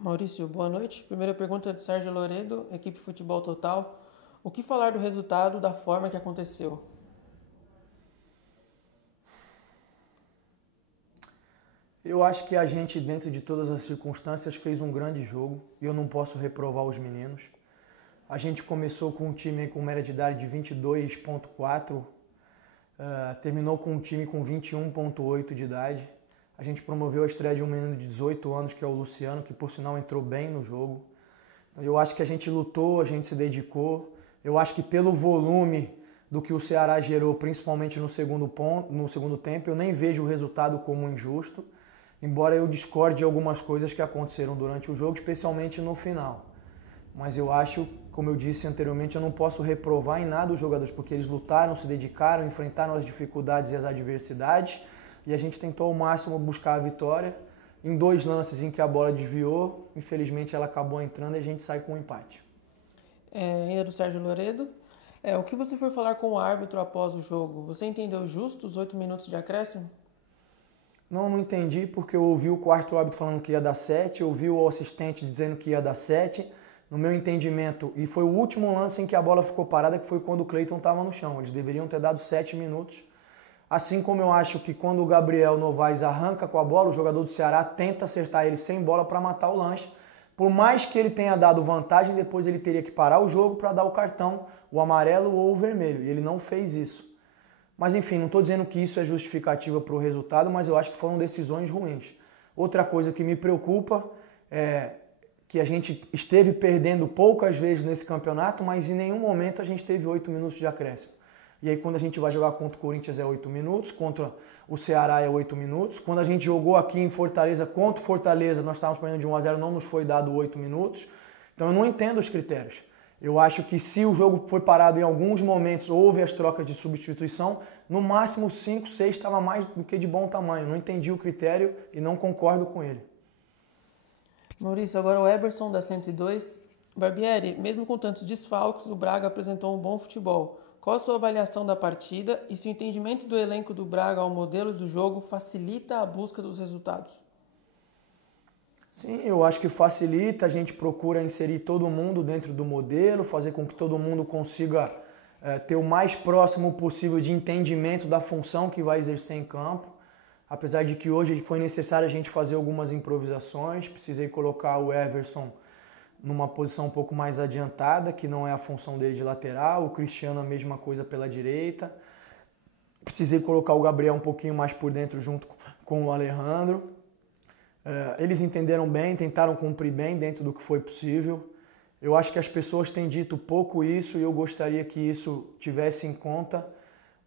Maurício, boa noite. Primeira pergunta é de Sérgio Loredo, equipe Futebol Total. O que falar do resultado da forma que aconteceu? Eu acho que a gente, dentro de todas as circunstâncias, fez um grande jogo e eu não posso reprovar os meninos. A gente começou com um time com média de idade de 22,4, terminou com um time com 21,8 de idade. A gente promoveu a estreia de um menino de 18 anos, que é o Luciano, que por sinal entrou bem no jogo. Eu acho que a gente lutou, a gente se dedicou. Eu acho que pelo volume do que o Ceará gerou, principalmente no segundo tempo, eu nem vejo o resultado como injusto, embora eu discorde de algumas coisas que aconteceram durante o jogo, especialmente no final. Mas eu acho, como eu disse anteriormente, eu não posso reprovar em nada os jogadores, porque eles lutaram, se dedicaram, enfrentaram as dificuldades e as adversidades, e a gente tentou ao máximo buscar a vitória. Em dois lances em que a bola desviou, infelizmente ela acabou entrando e a gente sai com um empate. Ainda do Sérgio Loredo. O que você foi falar com o árbitro após o jogo? Você entendeu justo os 8 minutos de acréscimo? Não entendi, porque eu ouvi o quarto árbitro falando que ia dar 7, eu ouvi o assistente dizendo que ia dar 7. No meu entendimento, e foi o último lance em que a bola ficou parada, que foi quando o Cleiton estava no chão. Eles deveriam ter dado 7 minutos. Assim como eu acho que quando o Gabriel Novaes arranca com a bola, o jogador do Ceará tenta acertar ele sem bola para matar o lance. Por mais que ele tenha dado vantagem, depois ele teria que parar o jogo para dar o cartão, o amarelo ou o vermelho. E ele não fez isso. Mas enfim, não estou dizendo que isso é justificativa para o resultado, mas eu acho que foram decisões ruins. Outra coisa que me preocupa é que a gente esteve perdendo poucas vezes nesse campeonato, mas em nenhum momento a gente teve 8 minutos de acréscimo. E aí quando a gente vai jogar contra o Corinthians é 8 minutos, contra o Ceará é 8 minutos. Quando a gente jogou aqui em Fortaleza contra o Fortaleza, nós estávamos perdendo de 1 a 0, não nos foi dado 8 minutos. Então eu não entendo os critérios. Eu acho que se o jogo foi parado em alguns momentos, houve as trocas de substituição, no máximo 5, 6 estava mais do que de bom tamanho. Eu não entendi o critério e não concordo com ele. Maurício, agora o Eberson da 102. Barbieri, mesmo com tantos desfalques, o Braga apresentou um bom futebol. Qual a sua avaliação da partida e se o entendimento do elenco do Braga ao modelo do jogo facilita a busca dos resultados? Sim, eu acho que facilita, a gente procura inserir todo mundo dentro do modelo, fazer com que todo mundo consiga ter o mais próximo possível de entendimento da função que vai exercer em campo. Apesar de que hoje foi necessário a gente fazer algumas improvisações, precisei colocar o Everson numa posição um pouco mais adiantada, que não é a função dele de lateral, o Cristiano a mesma coisa pela direita. Precisei colocar o Gabriel um pouquinho mais por dentro junto com o Alejandro. Eles entenderam bem, tentaram cumprir bem dentro do que foi possível. Eu acho que as pessoas têm dito pouco isso e eu gostaria que isso tivesse em conta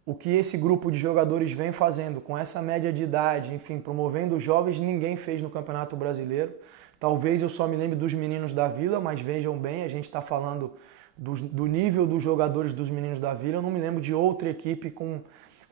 o que esse grupo de jogadores vem fazendo, com essa média de idade, enfim, promovendo os jovens, ninguém fez no Campeonato Brasileiro. Talvez eu só me lembre dos meninos da Vila, mas vejam bem, a gente está falando do nível dos jogadores dos meninos da Vila. Eu não me lembro de outra equipe com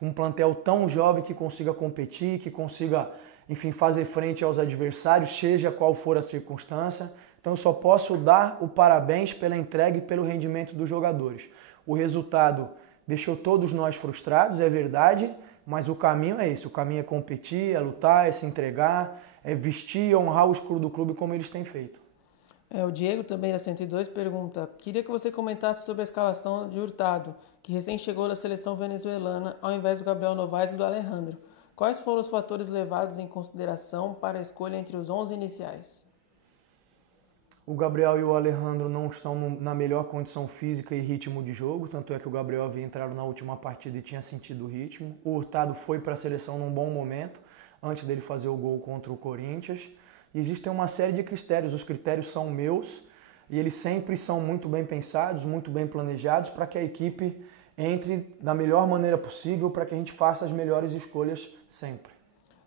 um plantel tão jovem que consiga competir, que consiga, enfim, fazer frente aos adversários, seja qual for a circunstância. Então eu só posso dar o parabéns pela entrega e pelo rendimento dos jogadores. O resultado deixou todos nós frustrados, é verdade, mas o caminho é esse. O caminho é competir, é lutar, é se entregar, é vestir e honrar o escudo do clube como eles têm feito. O Diego, também da 102, pergunta: queria que você comentasse sobre a escalação de Hurtado, que recém chegou da seleção venezuelana, ao invés do Gabriel Novaes e do Alejandro. Quais foram os fatores levados em consideração para a escolha entre os 11 iniciais? O Gabriel e o Alejandro não estão na melhor condição física e ritmo de jogo, tanto é que o Gabriel havia entrado na última partida e tinha sentido o ritmo. O Hurtado foi para a seleção num bom momento, antes dele fazer o gol contra o Corinthians. E existem uma série de critérios, os critérios são meus e eles sempre são muito bem pensados, muito bem planejados para que a equipe entre da melhor maneira possível, para que a gente faça as melhores escolhas sempre.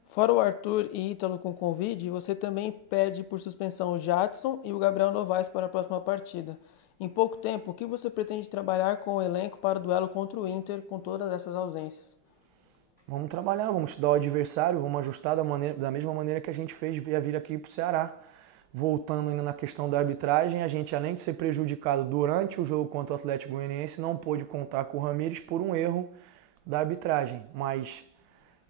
Fora o Arthur e Ítalo com Covid, você também pede por suspensão o Jadson e o Gabriel Novaes para a próxima partida. Em pouco tempo, o que você pretende trabalhar com o elenco para o duelo contra o Inter com todas essas ausências? Vamos trabalhar, vamos estudar o adversário, vamos ajustar da mesma maneira que a gente fez vir aqui para o Ceará. Voltando ainda na questão da arbitragem, a gente, além de ser prejudicado durante o jogo contra o Atlético Goianiense, não pôde contar com o Ramires por um erro da arbitragem. Mas,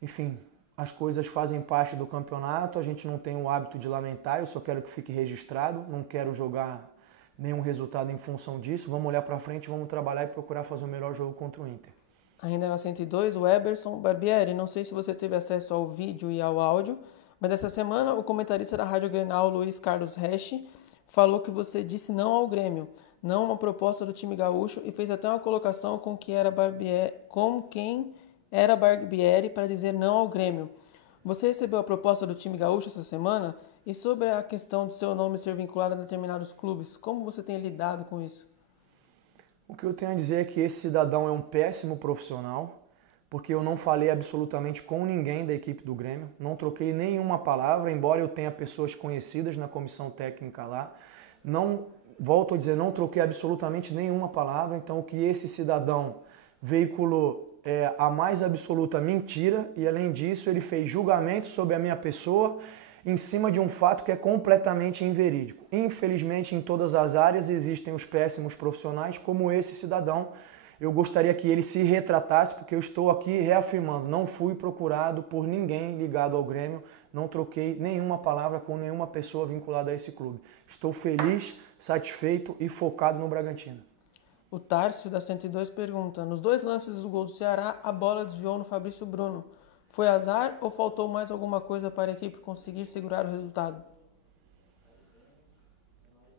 enfim, As coisas fazem parte do campeonato, a gente não tem o hábito de lamentar, eu só quero que fique registrado, não quero jogar nenhum resultado em função disso. Vamos olhar para frente, vamos trabalhar e procurar fazer o melhor jogo contra o Inter. Ainda na 102, o Eberson Barbieri, não sei se você teve acesso ao vídeo e ao áudio, mas essa semana o comentarista da Rádio Grenal, Luiz Carlos Resch, falou que você disse não ao Grêmio, não a uma proposta do time gaúcho e fez até uma colocação com quem era Barbieri para dizer não ao Grêmio. Você recebeu a proposta do time gaúcho essa semana? E sobre a questão do seu nome ser vinculado a determinados clubes, como você tem lidado com isso? O que eu tenho a dizer é que esse cidadão é um péssimo profissional, porque eu não falei absolutamente com ninguém da equipe do Grêmio, não troquei nenhuma palavra, embora eu tenha pessoas conhecidas na comissão técnica lá. Não, volto a dizer, não troquei absolutamente nenhuma palavra, então o que esse cidadão veiculou é a mais absoluta mentira e, além disso, ele fez julgamentos sobre a minha pessoa em cima de um fato que é completamente inverídico. Infelizmente, em todas as áreas existem os péssimos profissionais como esse cidadão. Eu gostaria que ele se retratasse, porque eu estou aqui reafirmando, não fui procurado por ninguém ligado ao Grêmio, não troquei nenhuma palavra com nenhuma pessoa vinculada a esse clube. Estou feliz, satisfeito e focado no Bragantino. O Tárcio, da 102, pergunta, nos 2 lances do gol do Ceará, a bola desviou no Fabrício Bruno. Foi azar ou faltou mais alguma coisa para a equipe conseguir segurar o resultado?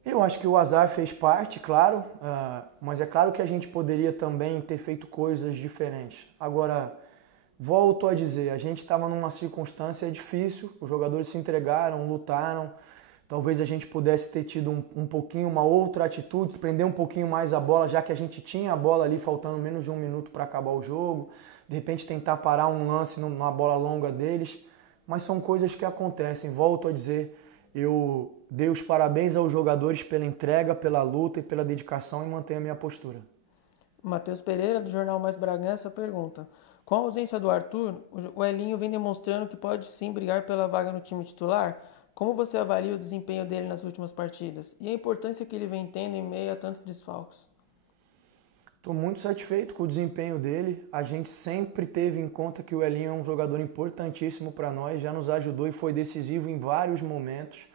Eu acho que o azar fez parte, claro, mas é claro que a gente poderia também ter feito coisas diferentes. Agora, volto a dizer, a gente estava numa circunstância difícil, os jogadores se entregaram, lutaram, talvez a gente pudesse ter tido um pouquinho, uma outra atitude, prender um pouquinho mais a bola, já que a gente tinha a bola ali faltando menos de 1 minuto para acabar o jogo, de repente tentar parar um lance numa bola longa deles, mas são coisas que acontecem. Volto a dizer, eu dei os parabéns aos jogadores pela entrega, pela luta e pela dedicação e mantenho a minha postura. Matheus Pereira, do Jornal Mais Bragança, pergunta, com a ausência do Arthur, o Elinho vem demonstrando que pode sim brigar pela vaga no time titular? Como você avalia o desempenho dele nas últimas partidas e a importância que ele vem tendo em meio a tantos desfalques? Estou muito satisfeito com o desempenho dele. A gente sempre teve em conta que o Elinho é um jogador importantíssimo para nós, já nos ajudou e foi decisivo em vários momentos.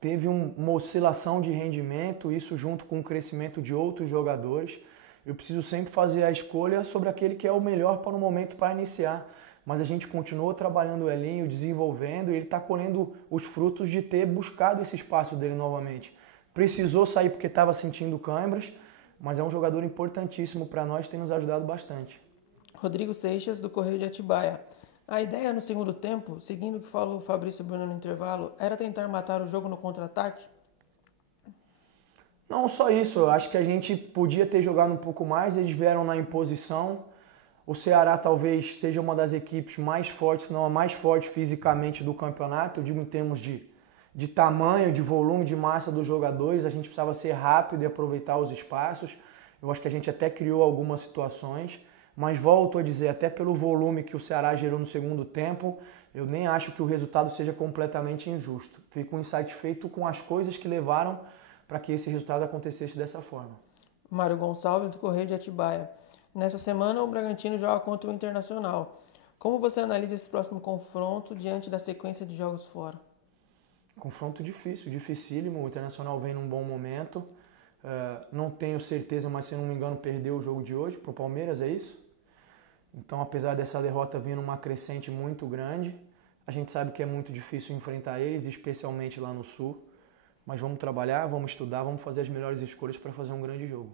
Teve uma oscilação de rendimento, isso junto com o crescimento de outros jogadores. Eu preciso sempre fazer a escolha sobre aquele que é o melhor para o momento para iniciar. Mas a gente continuou trabalhando o Elinho, desenvolvendo, e ele está colhendo os frutos de ter buscado esse espaço dele novamente. Precisou sair porque estava sentindo câimbras, mas é um jogador importantíssimo para nós, tem nos ajudado bastante. Rodrigo Seixas, do Correio de Atibaia. A ideia no segundo tempo, seguindo o que falou o Fabrício Bruno no intervalo, era tentar matar o jogo no contra-ataque? Não só isso, eu acho que a gente podia ter jogado um pouco mais, eles vieram na imposição. O Ceará talvez seja uma das equipes mais fortes, se não a mais forte fisicamente do campeonato, eu digo em termos de tamanho, de volume, de massa dos jogadores, a gente precisava ser rápido e aproveitar os espaços. Eu acho que a gente até criou algumas situações, mas volto a dizer, até pelo volume que o Ceará gerou no segundo tempo, eu nem acho que o resultado seja completamente injusto. Fico insatisfeito com as coisas que levaram para que esse resultado acontecesse dessa forma. Mário Gonçalves, do Correio de Atibaia. Nessa semana, o Bragantino joga contra o Internacional. Como você analisa esse próximo confronto diante da sequência de jogos fora? Confronto difícil, dificílimo. O Internacional vem num bom momento. Não tenho certeza, mas se não me engano, perdeu o jogo de hoje para o Palmeiras, é isso? Então, apesar dessa derrota vir numa crescente muito grande, a gente sabe que é muito difícil enfrentar eles, especialmente lá no Sul. Mas vamos trabalhar, vamos estudar, vamos fazer as melhores escolhas para fazer um grande jogo.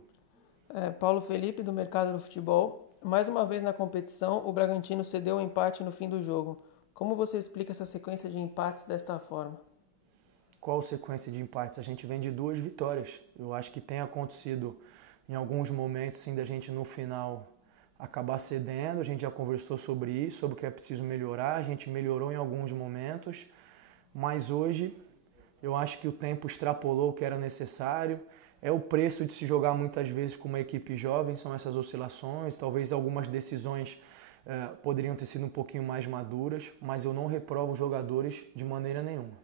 Paulo Felipe, do Mercado do Futebol. Mais uma vez na competição, o Bragantino cedeu o empate no fim do jogo. Como você explica essa sequência de empates desta forma? Qual sequência de empates? A gente vem de 2 vitórias. Eu acho que tem acontecido em alguns momentos, sim, da gente no final acabar cedendo. A gente já conversou sobre isso, sobre o que é preciso melhorar. A gente melhorou em alguns momentos, mas hoje eu acho que o tempo extrapolou o que era necessário. É o preço de se jogar muitas vezes com uma equipe jovem, são essas oscilações, talvez algumas decisões poderiam ter sido um pouquinho mais maduras, mas eu não reprovo os jogadores de maneira nenhuma.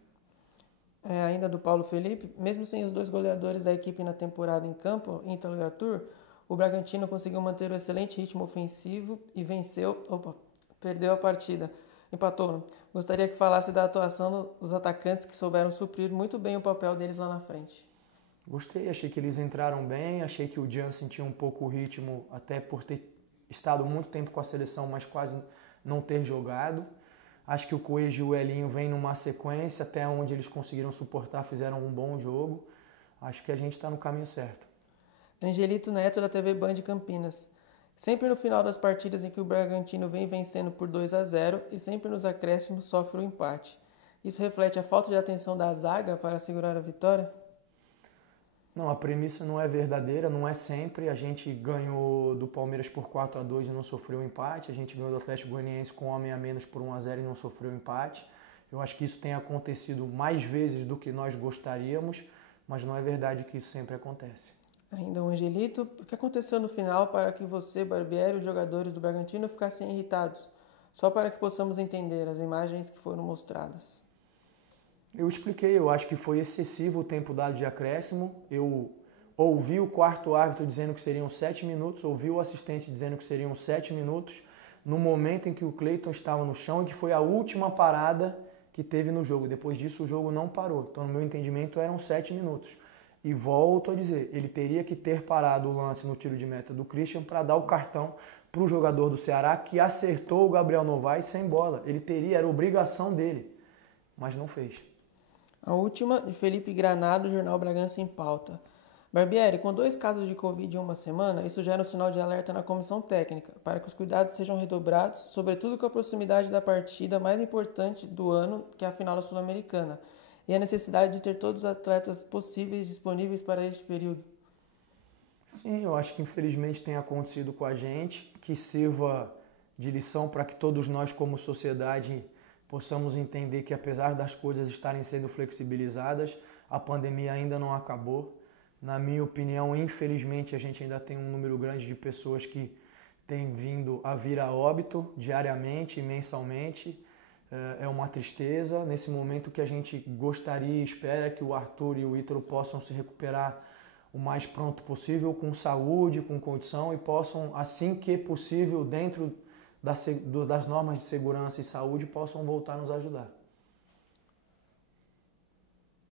Ainda do Paulo Felipe, mesmo sem os 2 goleadores da equipe na temporada em campo, Ítalo e Arthur, o Bragantino conseguiu manter o excelente ritmo ofensivo e perdeu a partida. Empatou. Gostaria que falasse da atuação dos atacantes que souberam suprir muito bem o papel deles lá na frente. Gostei, achei que eles entraram bem, achei que o Jean sentiu um pouco o ritmo, até por ter estado muito tempo com a seleção, mas quase não ter jogado. Acho que o Coelho e o Elinho vêm numa sequência, até onde eles conseguiram suportar, fizeram um bom jogo. Acho que a gente está no caminho certo. Angelito Neto, da TV Band Campinas. Sempre no final das partidas em que o Bragantino vem vencendo por 2-0 e sempre nos acréscimos sofre o empate. Isso reflete a falta de atenção da zaga para segurar a vitória? Não, a premissa não é verdadeira, não é sempre. A gente ganhou do Palmeiras por 4-2 e não sofreu empate. A gente ganhou do Atlético Goianiense com um homem a menos por 1-0 e não sofreu empate. Eu acho que isso tem acontecido mais vezes do que nós gostaríamos, mas não é verdade que isso sempre acontece. Ainda o Angelito, o que aconteceu no final para que você, Barbieri e os jogadores do Bragantino ficassem irritados? Só para que possamos entender as imagens que foram mostradas. Eu expliquei, eu acho que foi excessivo o tempo dado de acréscimo. Eu ouvi o quarto árbitro dizendo que seriam 7 minutos, ouvi o assistente dizendo que seriam 7 minutos, no momento em que o Cleiton estava no chão e que foi a última parada que teve no jogo. Depois disso o jogo não parou. Então, no meu entendimento, eram 7 minutos. E volto a dizer, ele teria que ter parado o lance no tiro de meta do Christian para dar o cartão para o jogador do Ceará que acertou o Gabriel Novaes sem bola. Ele teria, era obrigação dele, mas não fez. A última, de Felipe Granado, Jornal Bragança em Pauta. Barbieri, com 2 casos de Covid em uma semana, isso gera um sinal de alerta na comissão técnica, para que os cuidados sejam redobrados, sobretudo com a proximidade da partida mais importante do ano, que é a final da Sul-Americana, e a necessidade de ter todos os atletas possíveis disponíveis para este período. Sim, eu acho que infelizmente tem acontecido com a gente, que sirva de lição para que todos nós como sociedade possamos entender que apesar das coisas estarem sendo flexibilizadas, a pandemia ainda não acabou. Na minha opinião, infelizmente, a gente ainda tem um número grande de pessoas que têm vindo a vir a óbito diariamente e mensalmente. É uma tristeza. Nesse momento que a gente gostaria e espera que o Arthur e o Ítalo possam se recuperar o mais pronto possível, com saúde, com condição, e possam, assim que possível, dentro das normas de segurança e saúde, possam voltar a nos ajudar.